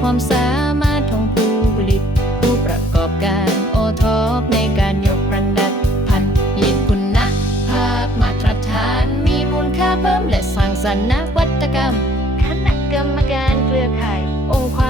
ความสามารถของผู้ผลิต ผู้ประกอบการโอทอปในการยกระดับพันธุ์ผลิตคุณภาพมาตรฐาน มีมูลค่าเพิ่มและสร้างสรรค์นวัตกรรมคณะกรรมการเครือข่ายองค์ความ